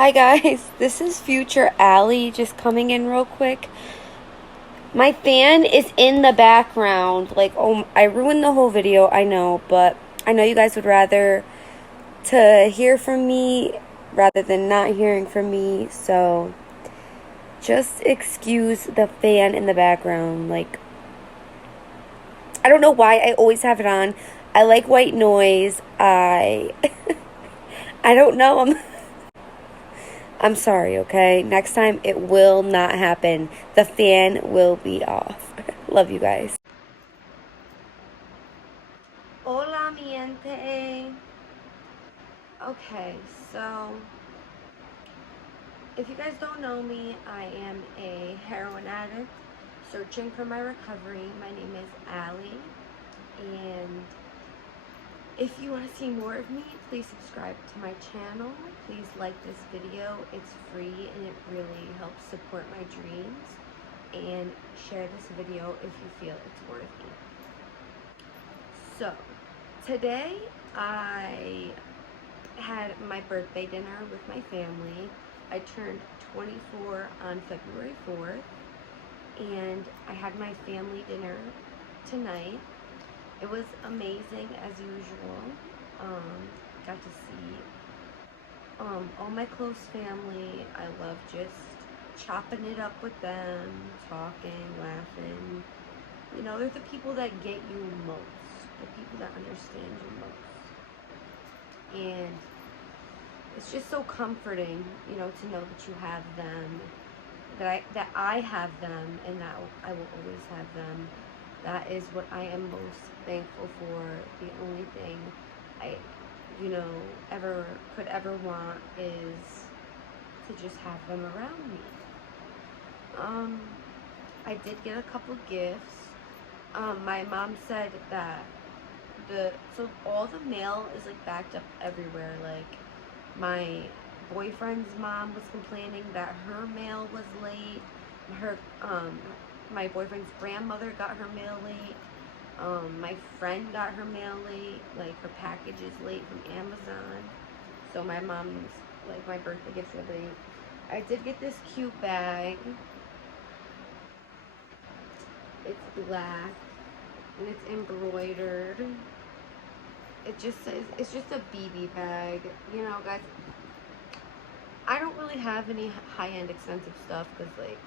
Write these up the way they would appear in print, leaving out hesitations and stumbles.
Hi guys, this is future Allie just coming in real quick. My fan is in the background. Like, oh, I ruined the whole video, I know, but I know you guys would rather to hear from me rather than not hearing from me. So, just excuse the fan in the background. Like, I don't know why I always have it on. I like white noise. I don't know. I'm sorry, okay? Next time it will not happen. The fan will be off. Love you guys. Hola, mi gente. Okay, so if you guys don't know me, I am a heroin addict searching for my recovery. My name is Allie, and if you want to see more of me, please subscribe to my channel. Please like this video. It's free and it really helps support my dreams. And share this video if you feel it's worthy. So, today I had my birthday dinner with my family. I turned 24 on February 4th, and I had my family dinner tonight. It was amazing as usual. Got to see all my close family. I love just chopping it up with them, talking, laughing. You know, they're the people that get you most, the people that understand you most. And it's just so comforting, you know, to know that you have them, that I have them, and that I will always have them. That is what I am most thankful for. The only thing I, could ever want is to just have them around me. I did get a couple gifts. My mom said that so all the mail is like backed up everywhere. Like, my boyfriend's mom was complaining that her mail was late. My boyfriend's grandmother got her mail late. My friend got her mail late. Like, her package is late from Amazon. So my mom's, like, my birthday gifts were late. I did get this cute bag. It's black and it's embroidered. It just says, it's just a BB bag. You know, guys, I don't really have any high-end expensive stuff because, like,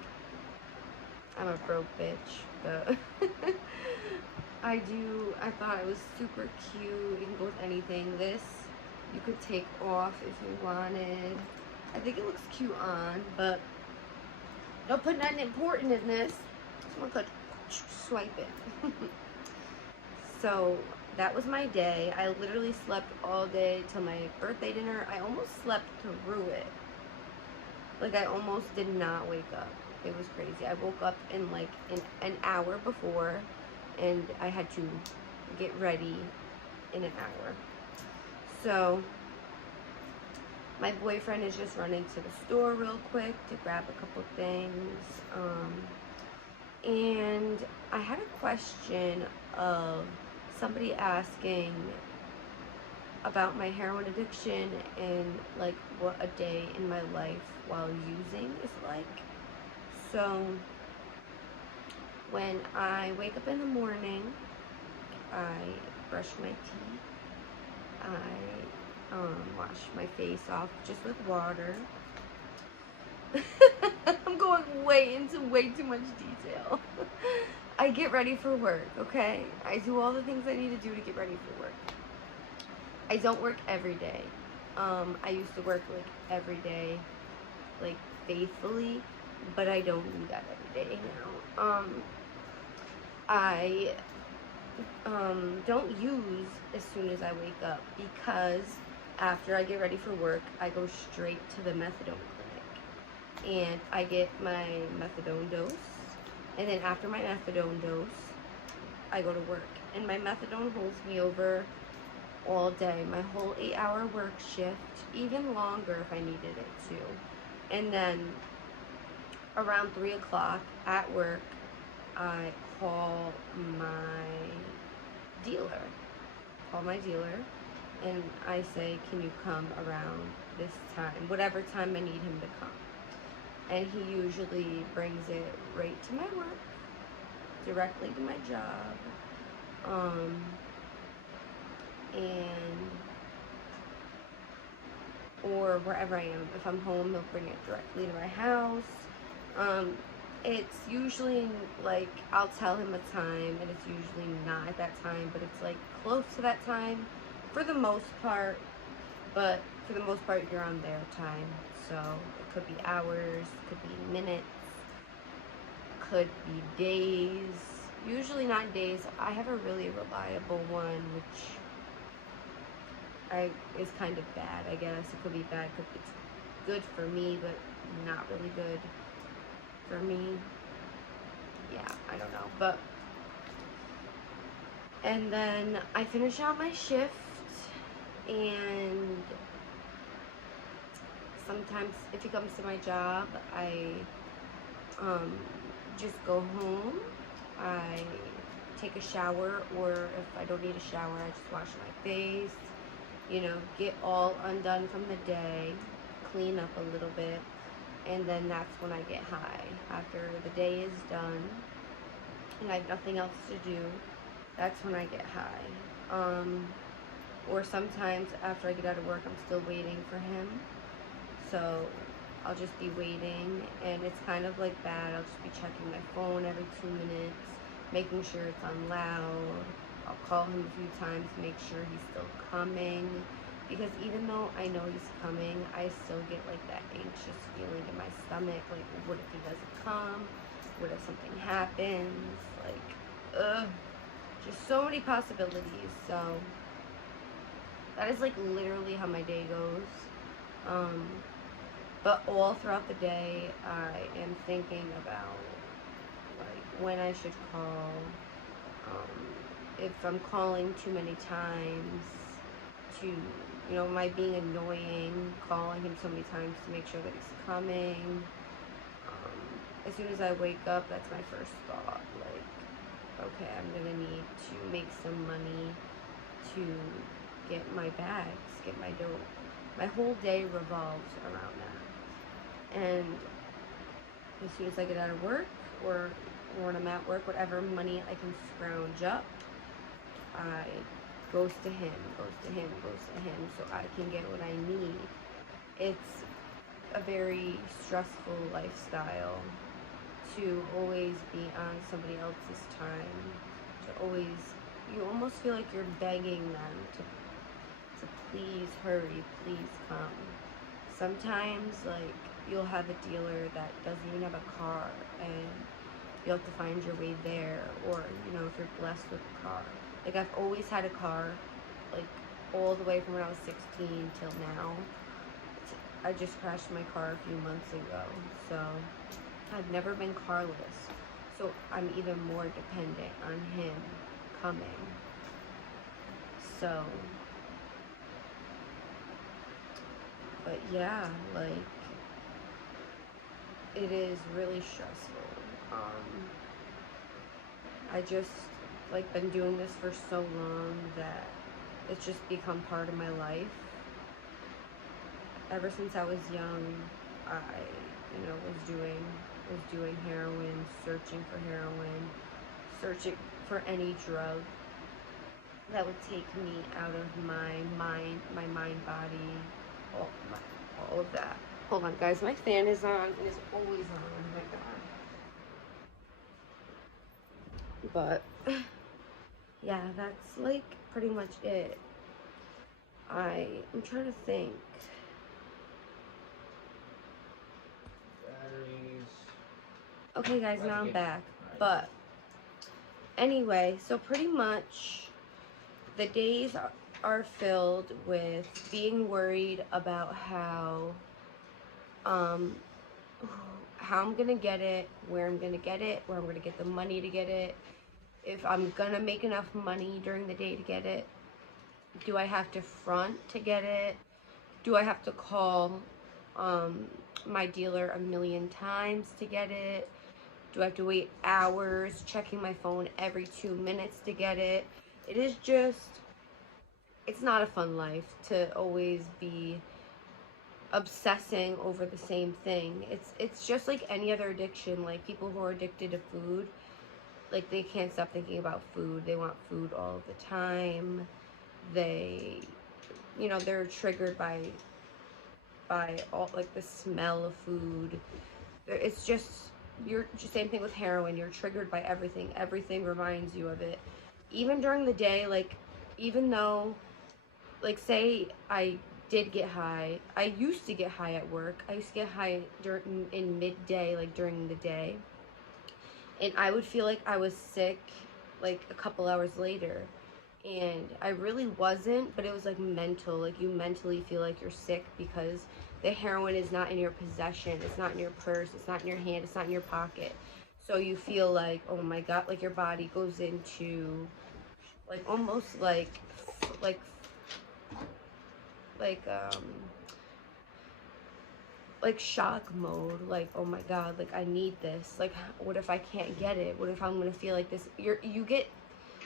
I'm a broke bitch, but I thought it was super cute. You can go with anything. This, you could take off if you wanted. I think it looks cute on, but don't put nothing important in this. Someone could swipe it. So that was my day. I literally slept all day till my birthday dinner. I almost slept through it. Like, I almost did not wake up. It was crazy. I woke up in like an hour before, and I had to get ready in an hour. So my boyfriend is just running to the store real quick to grab a couple things. And I had a question of somebody asking about my heroin addiction and like what a day in my life while using is like. So when I wake up in the morning, I brush my teeth, I wash my face off just with water. I'm going into way too much detail. I get ready for work, okay? I do all the things I need to do to get ready for work. I don't work every day. I used to work like every day, like faithfully, but I don't do that every day now. I don't use as soon as I wake up, because after I get ready for work, I go straight to the methadone clinic and I get my methadone dose, and then after my methadone dose, I go to work, and my methadone holds me over all day, my whole 8-hour work shift, even longer if I needed it to. And then around 3 o'clock at work, I call my dealer, and I say, can you come around this time, whatever time I need him to come. And he usually brings it right to my work, directly to my job, and or wherever I am. If I'm home, he'll bring it directly to my house. It's usually like, I'll tell him a time, and it's usually not at that time, but it's like close to that time for the most part. But for the most part, you're on their time. So it could be hours, could be minutes, could be days. Usually not days. I have a really reliable one, which is kind of bad, I guess. It could be bad because it's good for me, but not really good for me. Yeah, I don't know. But, and then I finish out my shift, and sometimes if he comes to my job, I just go home. I take a shower, or if I don't need a shower, I just wash my face, you know, get all undone from the day, clean up a little bit, and then that's when I get high. After the day is done and I have nothing else to do, that's when I get high. Or sometimes after I get out of work, I'm still waiting for him, so I'll just be waiting, and it's kind of like bad. I'll just be checking my phone every 2 minutes, making sure it's on loud. I'll call him a few times to make sure he's still coming, because even though I know he's coming, I still get like that anxious feeling in my stomach, like, what if he doesn't come? What if something happens? Like, just so many possibilities. So that is like literally how my day goes. But all throughout the day, I am thinking about like when I should call, if I'm calling too many times, to, you know, am I being annoying, calling him so many times to make sure that he's coming. As soon as I wake up, that's my first thought, like, okay, I'm gonna need to make some money to get my bags, get my dough. My whole day revolves around that. And as soon as I get out of work, or when I'm at work, whatever money I can scrounge up, I goes to him, so I can get what I need. It's a very stressful lifestyle to always be on somebody else's time, to always, you almost feel like you're begging them to please hurry, please come. Sometimes, like, you'll have a dealer that doesn't even have a car, and you'll have to find your way there, or, you know, if you're blessed with a car. Like, I've always had a car, like, all the way from when I was 16 till now. I just crashed my car a few months ago, so I've never been carless. So I'm even more dependent on him coming. So, but yeah, like, it is really stressful. I just, like, been doing this for so long that it's just become part of my life. Ever since I was young, I, you know, was doing heroin, searching for heroin, searching for any drug that would take me out of my mind, body, all of that. Hold on, guys, my fan is on. It is always on. Oh my god. But yeah, that's like pretty much it. I'm trying to think. Okay, guys, now I'm back. But anyway, so pretty much the days are filled with being worried about how I'm gonna get it, where I'm gonna get it, where I'm gonna get the money to get it, if I'm gonna make enough money during the day to get it. Do I have to front to get it? Do I have to call my dealer a million times to get it? Do I have to wait hours checking my phone every 2 minutes to get it? It is just, it's not a fun life to always be obsessing over the same thing. It's just like any other addiction. Like people who are addicted to food, like they can't stop thinking about food. They want food all the time. They, you know, they're triggered by all, like, the smell of food. It's just, you're just, same thing with heroin. You're triggered by everything. Everything reminds you of it. Even during the day, like, even though, like, say I did get high. I used to get high at work. I used to get high in midday, like during the day. And I would feel like I was sick like a couple hours later. And I really wasn't, but it was like mental. Like you mentally feel like you're sick because the heroin is not in your possession. It's not in your purse. It's not in your hand. It's not in your pocket. So you feel like, oh my God, like your body goes into like almost like shock mode. Like, oh my God, like I need this. Like, what if I can't get it? What if I'm gonna feel like this? You get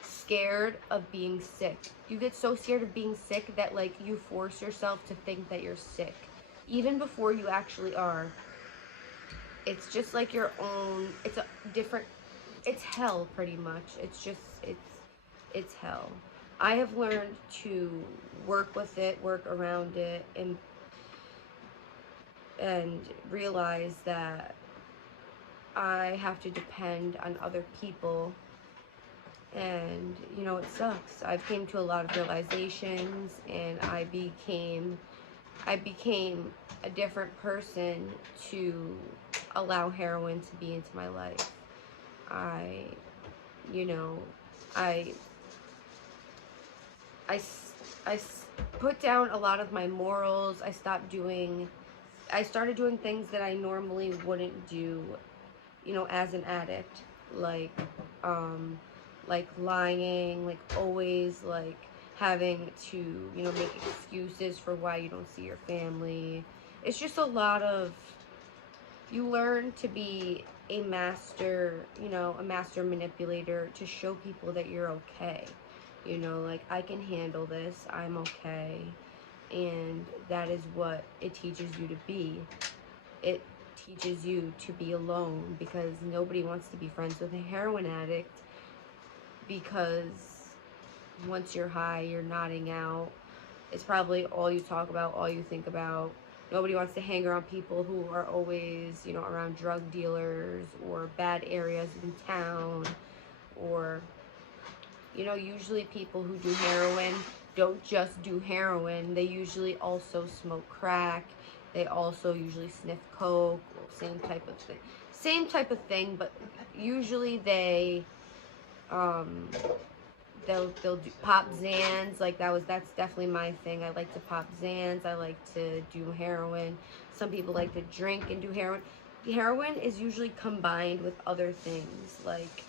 scared of being sick. You get so scared of being sick that like you force yourself to think that you're sick even before you actually are. It's just like your own, it's a different, it's hell pretty much. It's just, it's hell. I have learned to work with it, work around it, and realize that I have to depend on other people. And you know, it sucks. I've came to a lot of realizations, and I became a different person to allow heroin to be into my life. I put down a lot of my morals. I started doing things that I normally wouldn't do, you know, as an addict, like lying, like always like having to, you know, make excuses for why you don't see your family. It's just a lot of, you learn to be a master, you know, a master manipulator to show people that you're okay. You know, like, I can handle this, I'm okay. And that is what it teaches you to be. It teaches you to be alone, because nobody wants to be friends with a heroin addict, because once you're high, you're nodding out. It's probably all you talk about, all you think about. Nobody wants to hang around people who are always, you know, around drug dealers or bad areas in town. Or, you know, usually people who do heroin don't just do heroin. They usually also smoke crack. They also usually sniff coke, same type of thing. Same type of thing, but usually they'll do pop Zans. Like that's definitely my thing. I like to pop Zans. I like to do heroin. Some people like to drink and do heroin. Heroin is usually combined with other things. Like,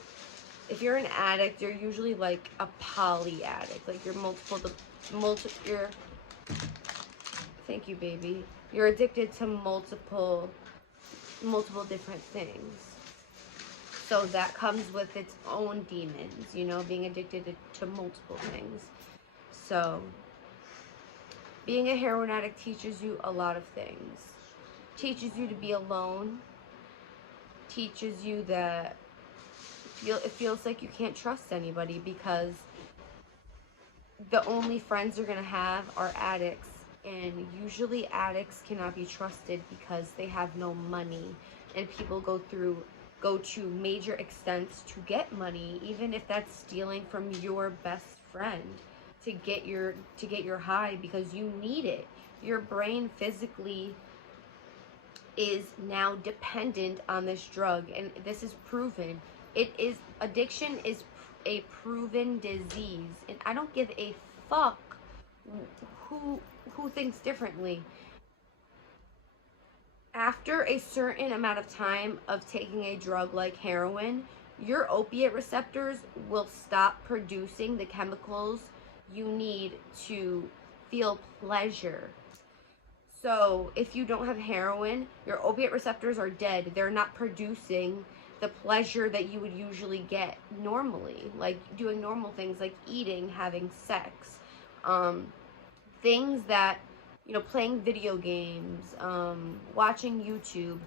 if you're an addict, you're usually like a poly addict. Like you're thank you, baby. You're addicted to multiple different things. So that comes with its own demons, you know, being addicted to multiple things. So being a heroin addict teaches you a lot of things. Teaches you to be alone. Teaches you that it feels like you can't trust anybody, because the only friends you're gonna have are addicts. And usually addicts cannot be trusted because they have no money, and people go to major extents to get money, even if that's stealing from your best friend to get your high, because you need it. Your brain physically is now dependent on this drug, and this is proven. Addiction is a proven disease, and I don't give a fuck who thinks differently. After a certain amount of time of taking a drug like heroin, your opiate receptors will stop producing the chemicals you need to feel pleasure. So if you don't have heroin, your opiate receptors are dead. They're not producing the pleasure that you would usually get normally, like doing normal things like eating, having sex, things that you know, playing video games, watching YouTube,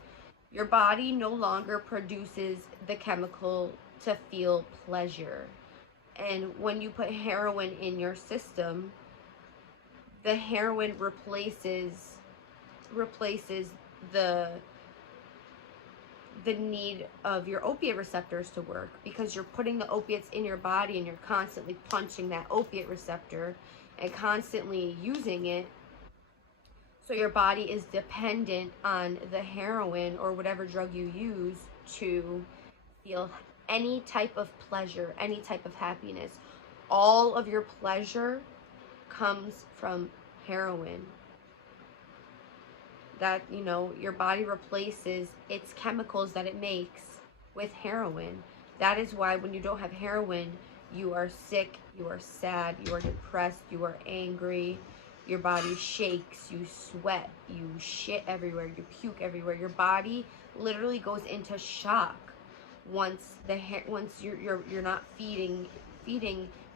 your body no longer produces the chemical to feel pleasure. And when you put heroin in your system, the heroin replaces the need of your opiate receptors to work, because you're putting the opiates in your body and you're constantly punching that opiate receptor and constantly using it. So your body is dependent on the heroin or whatever drug you use to feel any type of pleasure, any type of happiness. All of your pleasure comes from heroin. That, you know, your body replaces its chemicals that it makes with heroin. That is why when you don't have heroin, you are sick, you are sad, you are depressed, you are angry, your body shakes, you sweat, you shit everywhere, you puke everywhere. Your body literally goes into shock once you're not feeding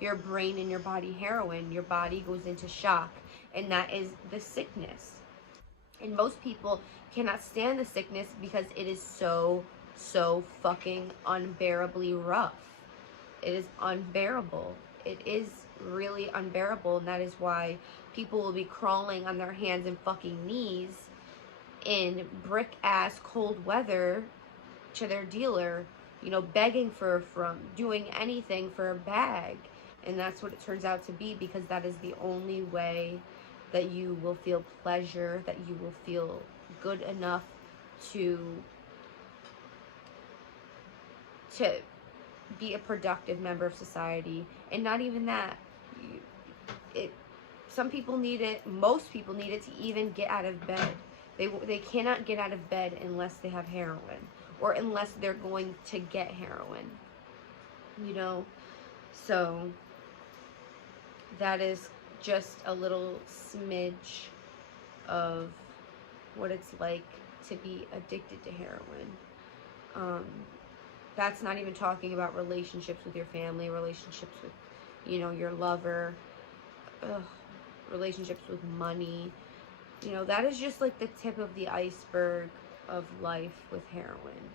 your brain and your body heroin. Your body goes into shock, and that is the sickness. And most people cannot stand the sickness because it is so fucking unbearably rough. It is unbearable. It is really unbearable, and that is why people will be crawling on their hands and fucking knees in brick ass cold weather to their dealer, you know, begging doing anything for a bag. And that's what it turns out to be, because that is the only way that you will feel pleasure, that you will feel good enough to be a productive member of society. And not even that, some people need it, most people need it to even get out of bed. They cannot get out of bed unless they have heroin, or unless they're going to get heroin, you know. So that is just a little smidge of what it's like to be addicted to heroin. That's not even talking about relationships with your family, relationships with, you know, your lover, relationships with money. You know, that is just like the tip of the iceberg of life with heroin.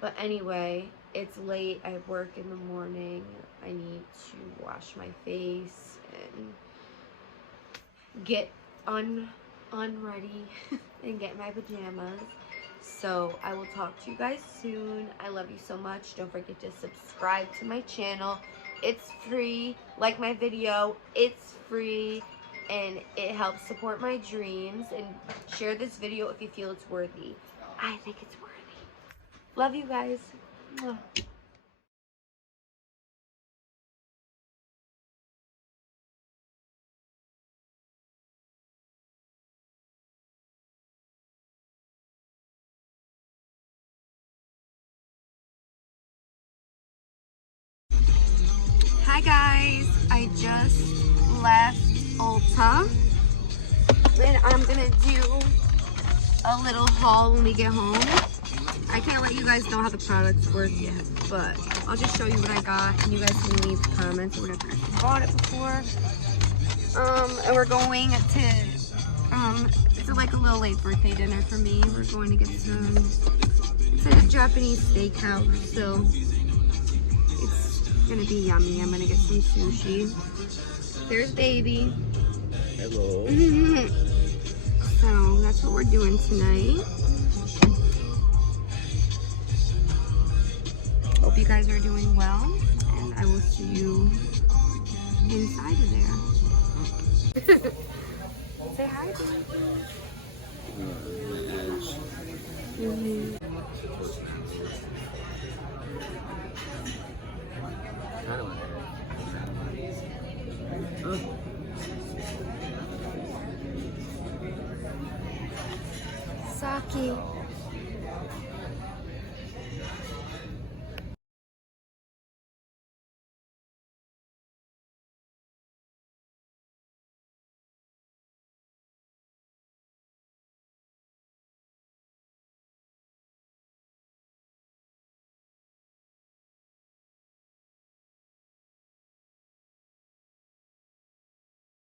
But anyway, it's late. I work in the morning. I need to wash my face and get unready and get my pajamas. So I will talk to you guys soon. I love you so much. Don't forget to subscribe to my channel. It's free. Like my video. It's free. And it helps support my dreams. And share this video if you feel it's worthy. I think it's worthy. Love you guys. Mwah. Hi guys, I just left Ulta and I'm gonna do a little haul when we get home. I can't let you guys know how the products work yet, but I'll just show you what I got and you guys can leave comments or whatever if you bought it before. And we're going to, it's like a little late birthday dinner for me. We're going to get some, it's at a Japanese steakhouse, so it's gonna be yummy. I'm gonna get some sushi. There's baby. Hello. So that's what we're doing tonight. Hope you guys are doing well, and I will see you inside of there. Say hi, baby. Saki.